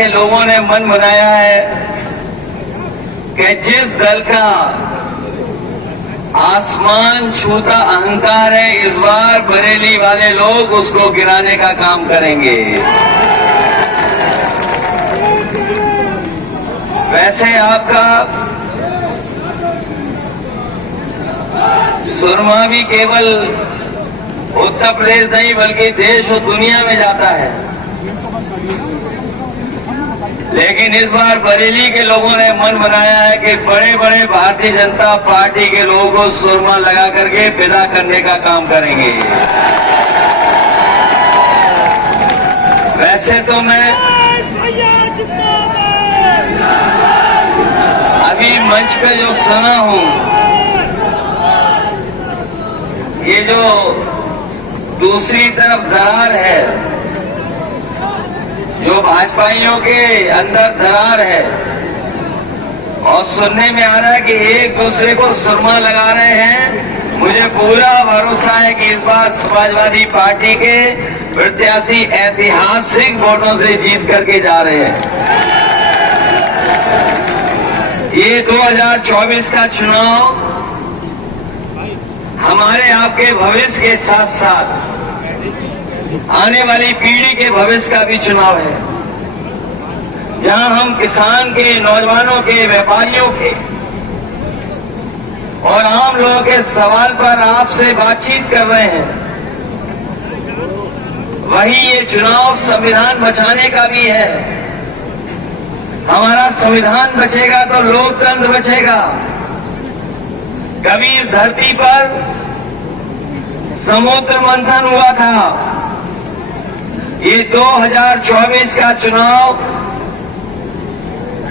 के लोगों ने मन बनाया है कि जिस दल का आसमान छूता अहंकार है, इस बार बरेली वाले लोग उसको गिराने का काम करेंगे। वैसे आपका सुरमा भी केवल उत्तर प्रदेश नहीं बल्कि देश और दुनिया में जाता है, लेकिन इस बार बरेली के लोगों ने मन बनाया है कि बड़े बड़े भारतीय जनता पार्टी के लोगों को सुरमा लगा करके विदा करने का काम करेंगे। वैसे तो मैं अभी मंच पे जो सुना हूं, ये जो दूसरी तरफ दरार है, जो भाजपाइयों के अंदर दरार है, और सुनने में आ रहा है कि एक दूसरे को सुरमा लगा रहे हैं, मुझे पूरा भरोसा है कि इस बार समाजवादी पार्टी के प्रत्याशी ऐतिहासिक वोटों से जीत करके जा रहे हैं। ये 2024 का चुनाव हमारे आपके भविष्य के साथ साथ आने वाली पीढ़ी के भविष्य का भी चुनाव है, जहां हम किसान के, नौजवानों के, व्यापारियों के और आम लोगों के सवाल पर आपसे बातचीत कर रहे हैं। वहीं ये चुनाव संविधान बचाने का भी है। हमारा संविधान बचेगा तो लोकतंत्र बचेगा। कभी इस धरती पर समुद्र मंथन हुआ था, ये 2024 का चुनाव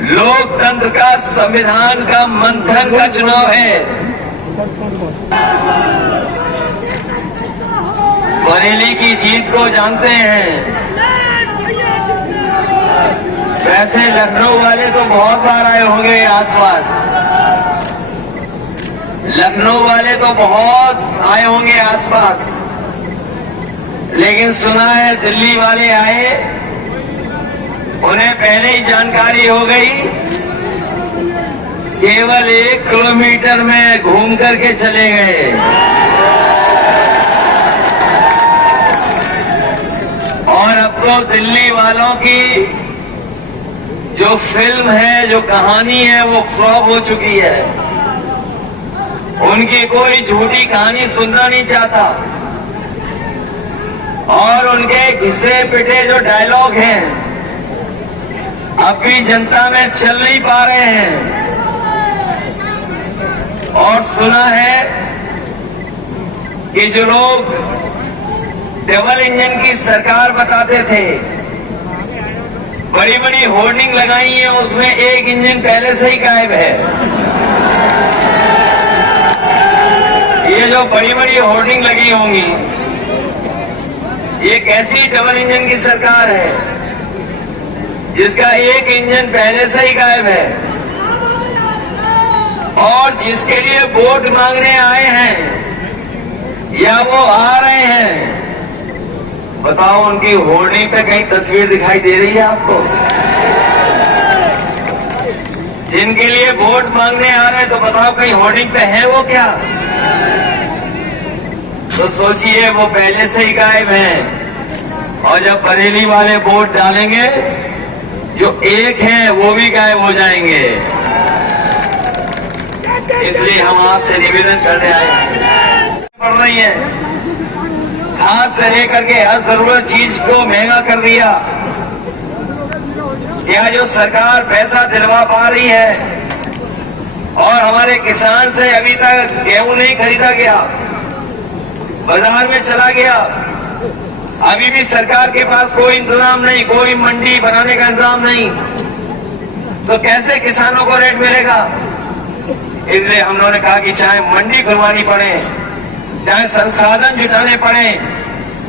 लोकतंत्र का, संविधान का मंथन का चुनाव है। बरेली की जीत को जानते हैं। वैसे लखनऊ वाले तो बहुत बार आए होंगे आसपास, लखनऊ वाले तो बहुत आए होंगे आसपास, लेकिन सुना है दिल्ली वाले आए, उन्हें पहले ही जानकारी हो गई, केवल 1 किलोमीटर में घूम करके चले गए। और अब तो दिल्ली वालों की जो फिल्म है, जो कहानी है, वो फ्लॉप हो चुकी है। उनकी कोई झूठी कहानी सुनना नहीं चाहता, और उनके घिसे पिटे जो डायलॉग हैं अब भी जनता में चल नहीं पा रहे हैं। और सुना है कि जो लोग डबल इंजन की सरकार बताते थे, बड़ी बड़ी होर्डिंग लगाई है, उसमें एक इंजन पहले से ही गायब है। ये जो बड़ी बड़ी होर्डिंग लगी होंगी, ये कैसी डबल इंजन की सरकार है जिसका एक इंजन पहले से ही गायब है, और जिसके लिए वोट मांगने आए हैं या वो आ रहे हैं, बताओ उनकी होर्डिंग पे कहीं तस्वीर दिखाई दे रही है आपको? जिनके लिए वोट मांगने आ रहे हैं, तो बताओ कहीं होर्डिंग पे है वो क्या? तो सोचिए वो पहले से ही गायब हैं, और जब बरेली वाले वोट डालेंगे, जो एक हैं वो भी गायब हो जाएंगे। इसलिए हम आपसे निवेदन करने आए हैं। पड़ रही है, खाद से लेकर के हर जरूरत चीज को महंगा कर दिया। क्या जो सरकार पैसा दिलवा पा रही है, और हमारे किसान से अभी तक गेहूं नहीं खरीदा गया, बाजार में चला गया, अभी भी सरकार के पास कोई इंतजाम नहीं, कोई मंडी बनाने का इंतजाम नहीं, तो कैसे किसानों को रेट मिलेगा? इसलिए हम लोगों ने कहा कि चाहे मंडी खुलवानी पड़े, चाहे संसाधन जुटाने पड़े,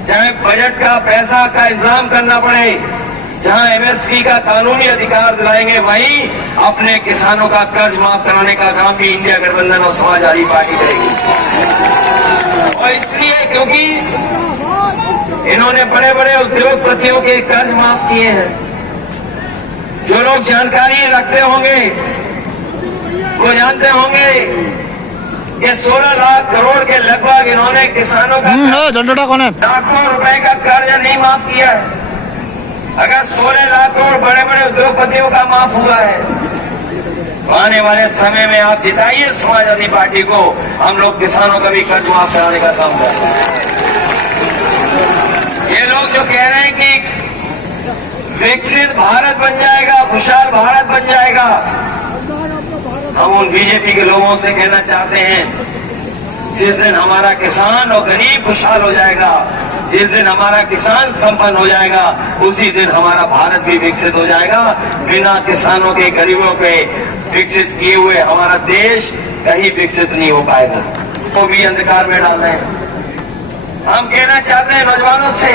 चाहे बजट का पैसा का इंतजाम करना पड़े, जहां एमएसपी का कानूनी अधिकार दिलाएंगे, वहीं अपने किसानों का कर्ज माफ कराने का काम भी इंडिया गठबंधन और समाजवादी पार्टी करेगी। और इसलिए क्योंकि इन्होंने बड़े बड़े उद्योगपतियों के कर्ज माफ किए हैं, जो लोग जानकारी रखते होंगे वो जानते होंगे कि 16 लाख करोड़ के लगभग इन्होंने किसानों का लाखों रुपए का कर्ज नहीं माफ किया है। अगर 16 लाख करोड़ बड़े बड़े उद्योगपतियों का माफ हुआ है, आने वाले समय में आप जिताइए समाजवादी पार्टी को, हम लोग किसानों का भी कर्ज माफ कराने का काम करेंगे। ये लोग जो कह रहे हैं कि विकसित भारत बन जाएगा, खुशहाल भारत बन जाएगा, हम उन बीजेपी के लोगों से कहना चाहते हैं, जिस दिन हमारा किसान और गरीब खुशहाल हो जाएगा, जिस दिन हमारा किसान संपन्न हो जाएगा, उसी दिन हमारा भारत भी विकसित हो जाएगा। बिना किसानों के, गरीबों के विकसित किए हुए हमारा देश कहीं विकसित नहीं हो पाएगा। वो भी अंधकार में डाल रहे हैं। हम कहना चाहते हैं नौजवानों से,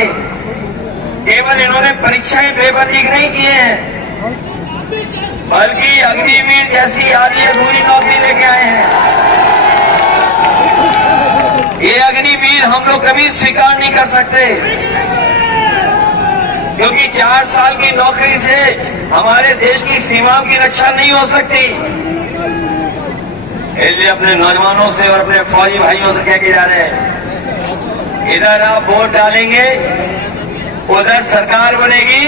केवल इन्होंने परीक्षाएं पेपर लीक नहीं किए हैं, बल्कि अग्निवीर जैसी आधी अधूरी नौकरी लेके आए हैं। ये अग्निवीर हम लोग कभी स्वीकार नहीं कर सकते, क्योंकि 4 साल की नौकरी से हमारे देश की सीमाओं की रक्षा नहीं हो सकती। इसलिए अपने नौजवानों से और अपने फौजी भाइयों से कह के जा रहे हैं, इधर आप वोट डालेंगे, उधर सरकार बनेगी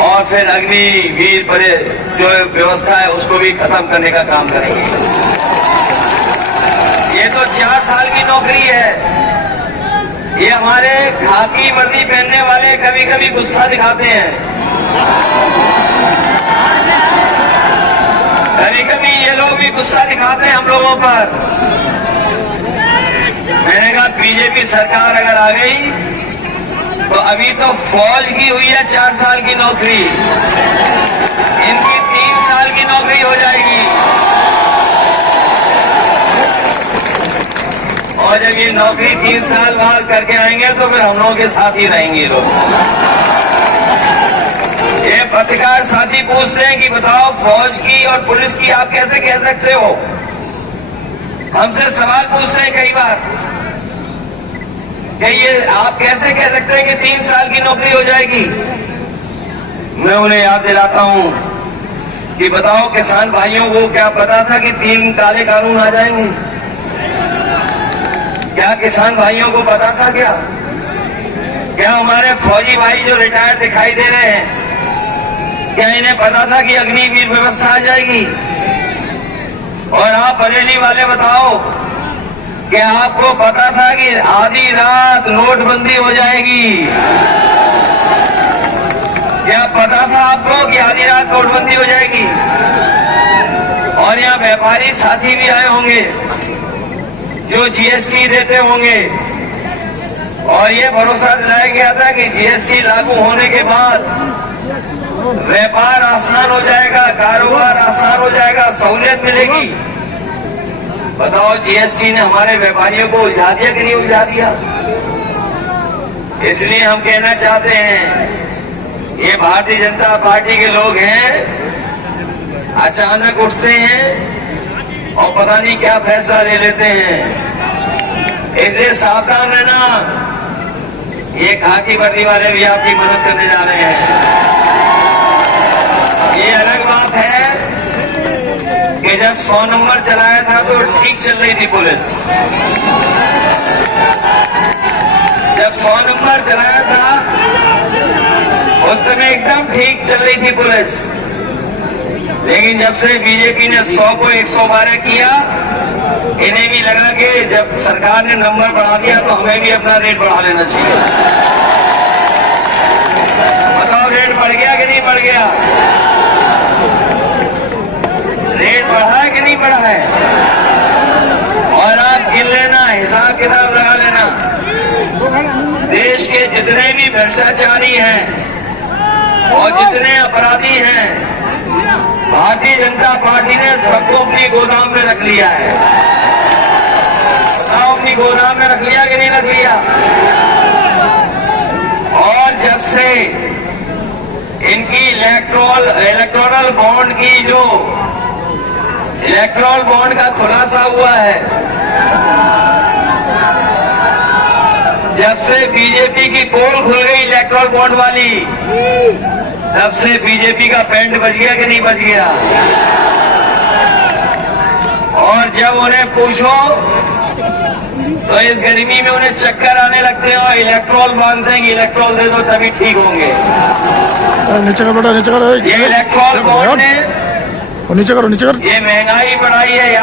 और फिर अग्निवीर पर जो व्यवस्था है उसको भी खत्म करने का काम करेंगे। ये तो 4 साल की नौकरी है। ये हमारे खाकी वर्दी पहनने वाले कभी कभी गुस्सा दिखाते हैं, कभी कभी ये लोग भी गुस्सा दिखाते हैं हम लोगों पर। मैंने कहा बीजेपी सरकार अगर आ गई तो अभी तो फौज की हुई है 4 साल की नौकरी, इनकी 3 साल की नौकरी हो जाएगी। और जब ये नौकरी 3 साल बाद करके आएंगे तो फिर हम लोगों के साथ ही रहेंगे लोग। ये पत्रकार साथी पूछ रहे हैं कि बताओ फौज की और पुलिस की आप कैसे कह सकते हो, हमसे सवाल पूछ रहे हैं कई बार कि ये आप कैसे कह सकते हैं कि 3 साल की नौकरी हो जाएगी। मैं उन्हें याद दिलाता हूं कि बताओ किसान भाइयों को क्या पता था कि 3 काले कानून आ जाएंगे? क्या किसान भाइयों को पता था? क्या हमारे फौजी भाई जो रिटायर्ड दिखाई दे रहे हैं, क्या इन्हें पता था कि अग्निवीर व्यवस्था आ जाएगी? और आप बरेली वाले बताओ, क्या आपको पता था कि आधी रात नोटबंदी हो जाएगी? क्या पता था आपको कि आधी रात नोटबंदी हो जाएगी? और यहाँ व्यापारी साथी भी आए होंगे जो जीएसटी देते होंगे, और ये भरोसा दिलाया गया था कि जीएसटी लागू होने के बाद व्यापार आसान हो जाएगा, कारोबार आसान हो जाएगा, सहूलियत मिलेगी। बताओ जीएसटी ने हमारे व्यापारियों को उलझा दिया कि नहीं उलझा दिया? इसलिए हम कहना चाहते हैं, ये भारतीय जनता पार्टी के लोग हैं, अचानक उठते हैं और पता नहीं क्या फैसला ले लेते हैं। इसलिए सावधान रहना। ये खाकी वर्दी वाले भी आपकी मदद करने जा रहे हैं। ये अलग बात है कि जब 100 नंबर चलाया था तो ठीक चल रही थी पुलिस। जब 100 नंबर चलाया था उस समय एकदम ठीक चल रही थी पुलिस, लेकिन जब से बीजेपी ने 100 को 112 किया, इन्हें भी लगा कि जब सरकार ने नंबर बढ़ा दिया तो हमें भी अपना रेट बढ़ा लेना चाहिए। बताओ रेट बढ़ गया कि नहीं बढ़ गया? रेट बढ़ा है कि नहीं बढ़ा है? और आप गिन लेना, हिसाब किताब लगा लेना। देश के जितने भी भ्रष्टाचारी हैं और जितने अपराधी हैं, भारतीय जनता पार्टी ने सबको अपनी गोदाम में रख लिया है। बताओ अपनी गोदाम में रख लिया कि नहीं रख लिया? और जब से इनकी इलेक्टोरल बॉन्ड की जो इलेक्टोरल बॉन्ड का खुलासा हुआ है, जब से बीजेपी की पोल खुल गई इलेक्टोरल बॉन्ड वाली, तब से बीजेपी का पैंट बच गया कि नहीं बच गया। और जब उन्हें पूछो तो इस गर्मी में उन्हें चक्कर आने लगते हैं और इलेक्ट्रॉल मांगते हैं कि इलेक्ट्रॉल दे दो तभी ठीक होंगे। नीचे कर बेटा, नीचे कर। ये इलेक्ट्रॉल बोर्ड ने नीचे करो, नीचे कर। ये महंगाई बढ़ाई है।